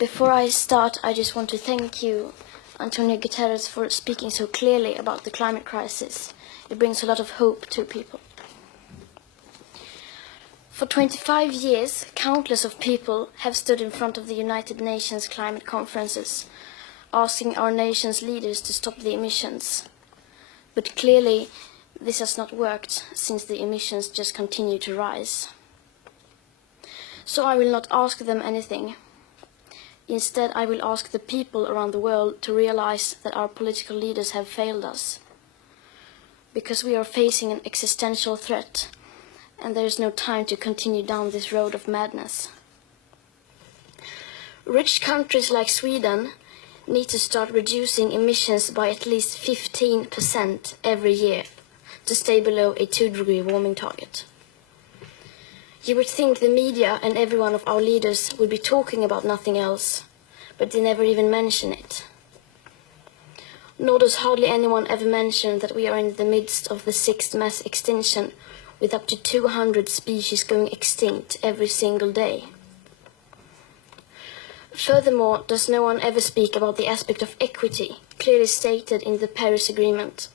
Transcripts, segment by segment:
Before I start, I just want to thank you, Antonio Guterres, for speaking so clearly about the climate crisis. It brings a lot of hope to people. For 25 years, countless of people have stood in front of the United Nations climate conferences, asking our nation's leaders to stop the emissions. But clearly, this has not worked, since the emissions just continue to rise. So I will not ask them anything. Instead, I will ask the people around the world to realize that our political leaders have failed us. Because we are facing an existential threat, and there is no time to continue down this road of madness. Rich countries like Sweden need to start reducing emissions by at least 15% every year to stay below a 2-degree warming target. You would think the media and every one of our leaders would be talking about nothing else, but they never even mention it. Nor does hardly anyone ever mention that we are in the midst of the 6th mass extinction, with up to 200 species going extinct every single day. Furthermore, does no one ever speak about the aspect of equity, clearly stated in the Paris Agreement,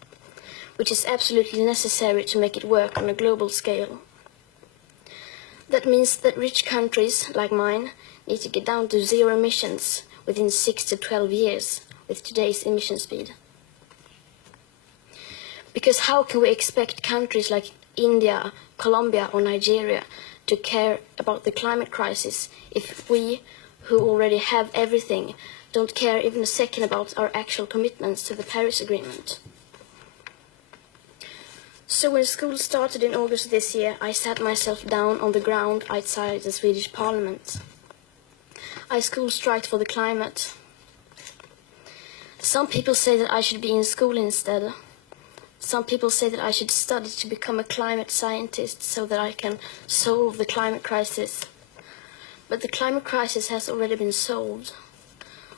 which is absolutely necessary to make it work on a global scale. That means that rich countries, like mine, need to get down to zero emissions within 6 to 12 years with today's emission speed. Because how can we expect countries like India, Colombia or Nigeria to care about the climate crisis if we, who already have everything, don't care even a second about our actual commitments to the Paris Agreement? So when school started in August this year, I sat myself down on the ground outside the Swedish Parliament. I school striked for the climate. Some people say that I should be in school instead. Some people say that I should study to become a climate scientist so that I can solve the climate crisis. But the climate crisis has already been solved.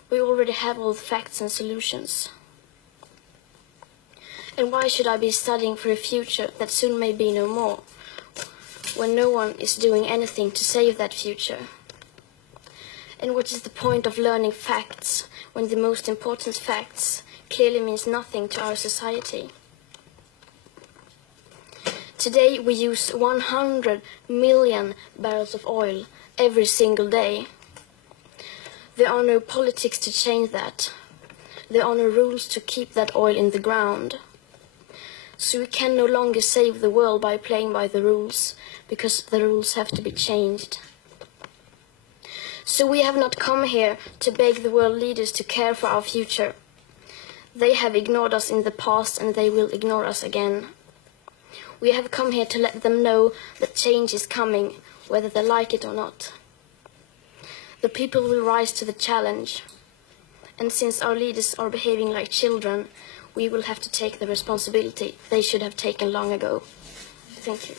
We already have all the facts and solutions. And why should I be studying for a future that soon may be no more, when no one is doing anything to save that future? And what is the point of learning facts when the most important facts clearly means nothing to our society? Today we use 100 million barrels of oil every single day. There are no politics to change that. There are no rules to keep that oil in the ground. So we can no longer save the world by playing by the rules, because the rules have to be changed. So we have not come here to beg the world leaders to care for our future. They have ignored us in the past and they will ignore us again. We have come here to let them know that change is coming, whether they like it or not. The people will rise to the challenge. And since our leaders are behaving like children, we will have to take the responsibility they should have taken long ago. Thank you.